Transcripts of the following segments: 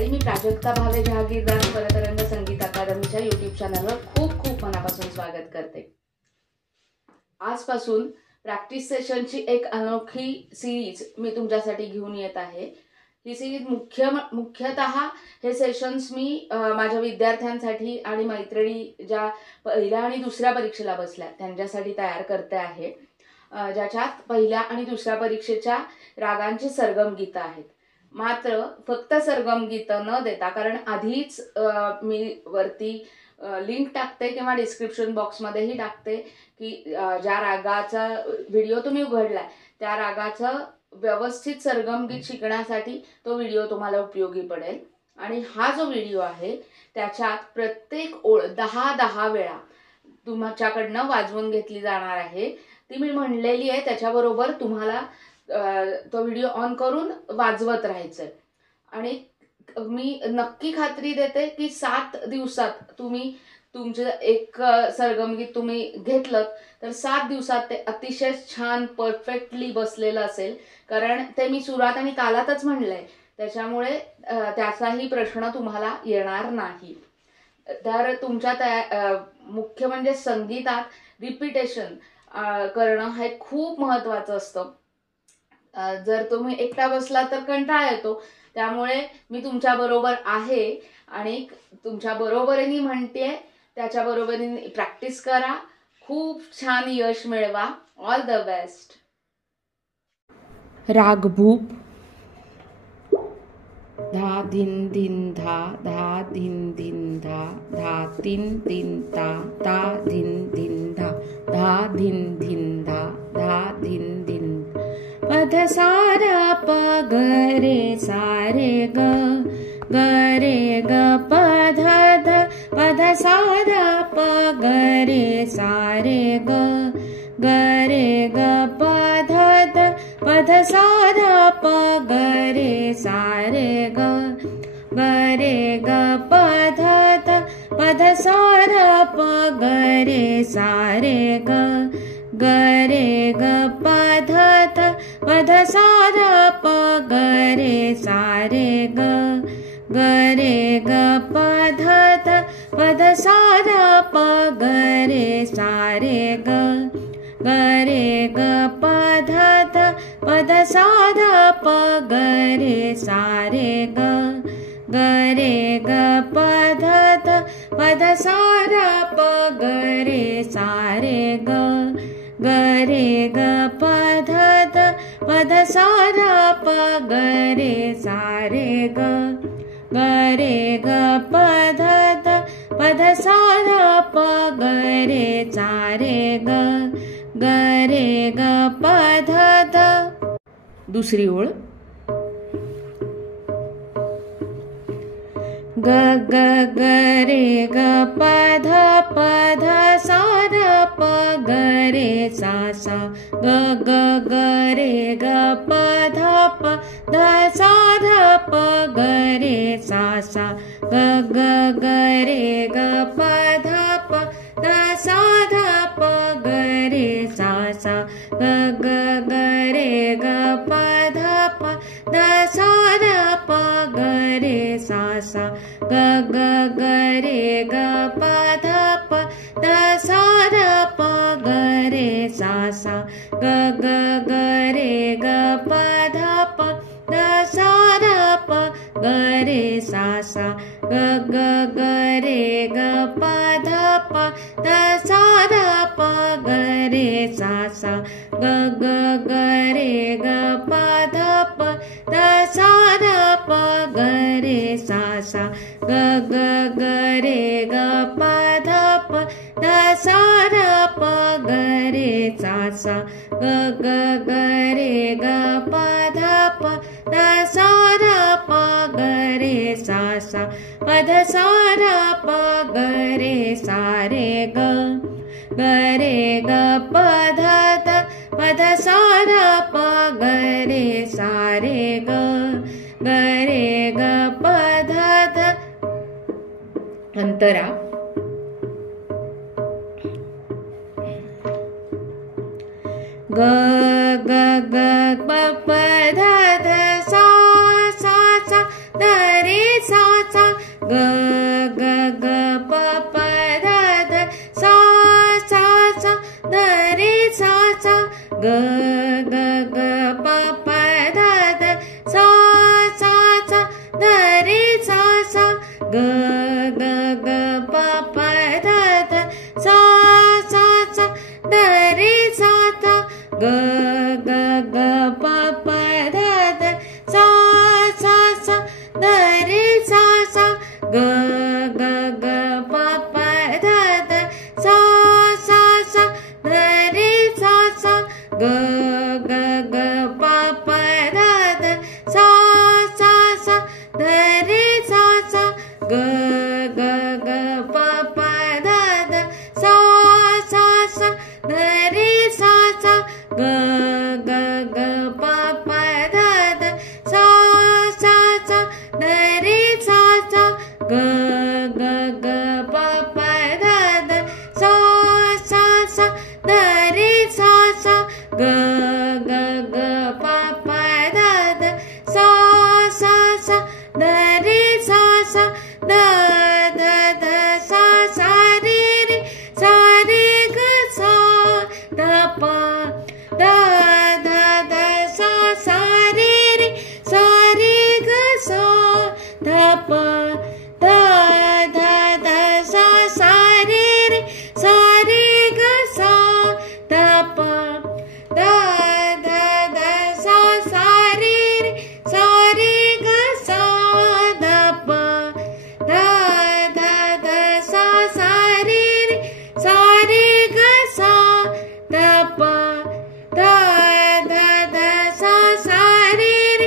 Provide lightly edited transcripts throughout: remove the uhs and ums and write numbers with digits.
मंडळी, मी प्राजक्ता भावे जहागीरदार परतरंग संगीत अकादमीच्या यूट्यूब चॅनलवर खूप खूप मनापासून स्वागत करते। आजपासून प्रॅक्टिस सेशनची एक अनोखी सीरीज मी तुमच्यासाठी घेऊन येत आहे। ही सीरीज मुख्यतः हे सेशन्स मी माझ्या विद्यार्थ्यांसाठी आणि मैत्रिणी ज्या पहिल्या आणि दुसऱ्या परीक्षेला बसल्या त्यांच्यासाठी तयार करते आहे, ज्याच्यात पहिल्या आणि दुसऱ्या परीक्षेच्या रागांची सरगम गीतं आहेत। मात्र फक्त सरगम गीतं न देता, कारण आधीच मी वरती लिंक टाकते किंवा डिस्क्रिप्शन बॉक्समध्येही टाकते की ज्या रागाचा व्हिडिओ तुम्ही उघडलाय त्या रागाचं व्यवस्थित सरगम गीत शिकण्यासाठी तो व्हिडिओ तुम्हाला उपयोगी पडेल। आणि हा जो व्हिडिओ आहे त्याच्यात प्रत्येक ओळ 10-10 वेळा तुमच्याकडनं वाजवून घेतली जाणार आहे। ती मी म्हणलेली आहे, त्याच्याबरोबर तुम्हाला तो व्हिडिओ ऑन करून वाजवत राहायचं आणि मी नक्की खात्री देते की 7 दिवसात तुम्ही तुमचे एक सरगम गीत तुम्ही घेतलं तर 7 दिवसात ते अतिशय छान परफेक्टली बसलेलं असेल, कारण ते मी सुरात आणि तालातच म्हणलंय, त्याच्यामुळे त्याचाही प्रश्न तुम्हाला येणार नाही। तर तुमच्या मुख्य म्हणजे संगीतात रिपीटेशन करणं हे खूप महत्त्वाचं असतं। जर तुम्ही एकटा बसला तर कंटाळा येतो, त्यामुळे मी तुमच्या बरोबर आहे आणि तुमच्या बरोबरीने म्हणते, त्याच्या बरोबरीने प्रॅक्टिस करा, खूप छान यश मिळवा। All the best. राग भूप, धा धिन धिन धा, धा धिन धिन धा, धा तीन तीन ता, ता धिन धिन धा, धा धिन धिन धा, धा धिन धिन पध सारा प ग रे सारे ग ग रे ग पध ध पध सारा प ग रे सारे ग ग रे ग पध ध पध सारा प ग रे सारे ग ग रे ग पध ध पध सारा प ग रे सारे ग ग रे ग पध ध पध सारा प ग रे सारे ग ग रे ग पध ध पध सारा प ग रे सारे ग ग रे ग पध ध पध सारा प ग रे सारे ग ग रे ग पध ध पध सारा प ग रे सारे ग ग रे ग पध ध पध सारा प ग रे सारे ग ग रे ग पध ध पध सारा प ग रे सारे ग ग रे ग पध ध। दुसरी ओळ, ग ग ग रे ग पध पध सारा प ग रे सा सा ग ग ग रे ग पध प ध साधा प ग रे सा सा ग ग ग रे ग पध प ध साधा प ग रे सा सा ग ग ग रे ग पध प ध साधा प ग रे सा सा ग ग ग रे ग पध प ध साधा प ग रे सा सा ग ग ग रे ग पध प ध साधा प ग रे सा सा ग ग ग रे ग पध प ध साधा प ग रे सा सा ग ग ग रे ग पध प ध साधा प ग रे सा सा ग ग ग रे ग पध प ध साधा प ग रे सा सा ग ग ग रे ग पध प ध साधा प ग रे सा सा पध साधा प ग रे सारे ग ग रे ग पध ध पध साधा प ग रे सारे ग ग रे ग पध ध। अंतरा, ग ग ग प प ध ध सा सा सा ध रे सा ग ग ग प प ध ध सा सा सा ध रे सा सा ग ग ग प प ध ध सा सा सा ध रे सा सा ग ग ग प प ध ध सा सा सा ध रे सा सा ग ग ग प प ध ध सा सा सा ध रे सा सा ग ग ग प प ध ध सा सा सा ध रे सा सा ग ग ग प प ध ध सा सा सा ध रे सा सा ग ग ग प प ध ध सा सा सा ध रे सा सा ग ग ग प प ध ध सा सा सा ध रे सा सा ग ग ग प प ध ध सा सा सा ध रे सा सा ध ध ध सा सा रे रे सा रे ग सा ध प ध ध ध सा सा रे रे सा रे ग सा ध प ध ध ध सा सा रे रे सा रे ग सा ध प ध ध ध सा सा रे रे सा रे ग सा ध प ध ध ध सा सा रे रे सा रे ग सा ध प ध ध ध सा सा रे रे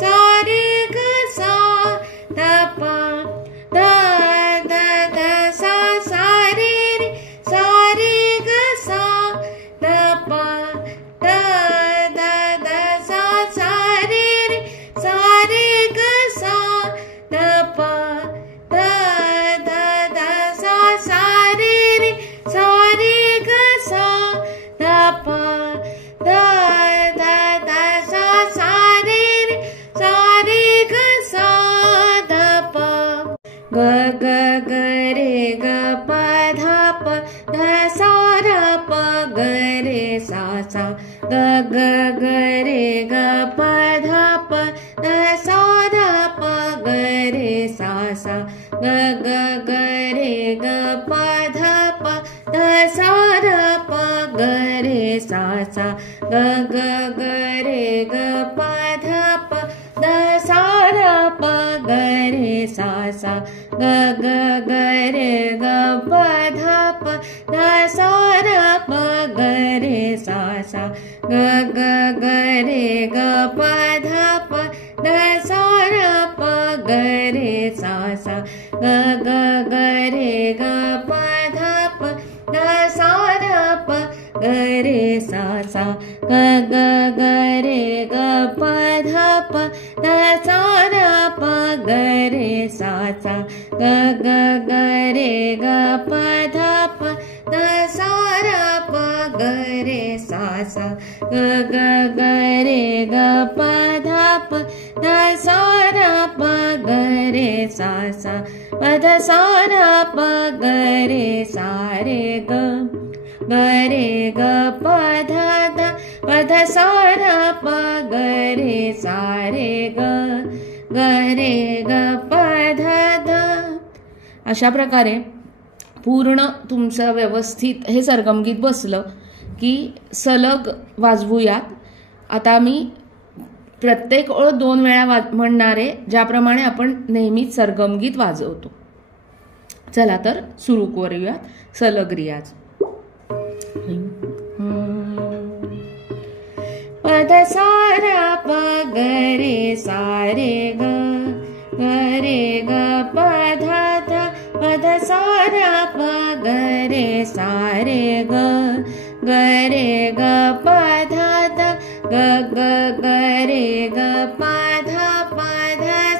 सा रे ग सा ध प ध ध ध सा सा रे रे सा रे ग सा ध प ध ध ध सा सा रे रे सा रे ग सा ध प ध ध ध सा सा रे रे सा रे ग सा ध प ध ध ध सा सा रे रे सा रे ग सा ध प ग ग ग रे ग प ध प ध सा र प ग रे सा सा ग ग ग रे ग प ध प ध सा र प ग रे सा सा ग ग ग रे ग प ध प ध सा र प ग रे सा सा ग ग ग रे ग प ध प ध सा र प ग रे सा सा ग ग ग रे ग प ध प ध सा र प ग रे सा सा ग ग ग रे ग प ध प ध सा र प ग रे सा सा ग ग ग रे ग प ध प ध सा र प ग रे सा सा ग ग ग रे ग प ध प ध सा र प ग रे सा सा ग ग ग रे ग प ध प ध सा र प ग रे सा सा ग ग ग रे ग प ध प ध सा र प ग रे सा सा प ध सा र प ग रे सा रे ग ग रे ग प ध ध प ध सा र प ग रे सा रे ग ग रे ग प ध ध. अशा प्रकारे पूर्ण तुमचं व्यवस्थित हे सरगमगीत बसलं की सलग वाजवूयात. आता मी प्रत्येक ओळ 2 वेळा म्हणणारे, ज्याप्रमाणे आपण नेहमीच सरगमगीत वाजवतो. चला तर सुरू करूयात सलग रियाज. पद सा र प ग रे सा रे ग ग रे ग प ध ध पद सा र प ग रे सा रे ग ग रे ग प ध ध ग ग ग रे ग प ध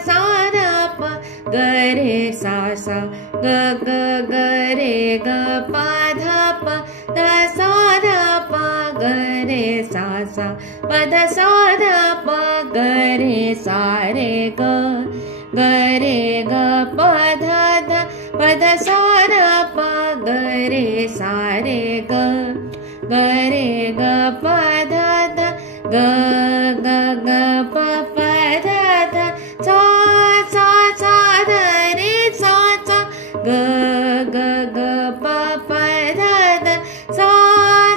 सा र प ग रे सा सा ग ग ग रे ग प ध सा र प ग रे सा सा प ध सा र प ग रे सा रे ग ग रे ग प ध ध प ध सा र प ग रे सा रे ग ग रे ग प ध ग ग ग प प ध ध सा सा सा ध रे सा सा ग ग ग प प ध ध सा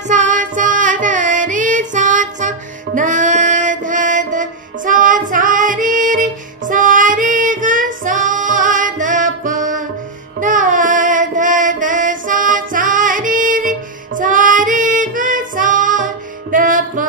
सा सा ध रे सा सा ध ध ध सा सा रे रे सा रे ग सा ध प ध ध ध सा सा रे रे सा रे ग सा ध प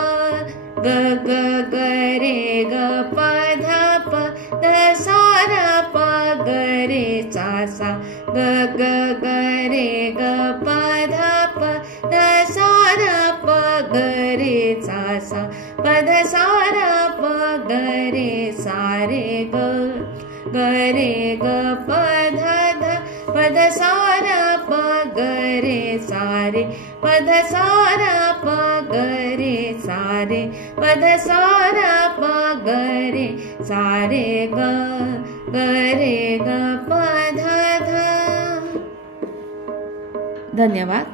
ग ग ग रे ग प ध प ध सा र प ग रे सा सा ग ग ग रे ग प ध प ध सा र प ग रे सा सा प ध सा र प ग रे सा रे ग ग रे ग प ध ध प ध सा र प ग रे सा रे प ध सा र प ग रे सा रे प ध सा र प ग रे सा रे ग रे ग प ध ध. धन्यवाद.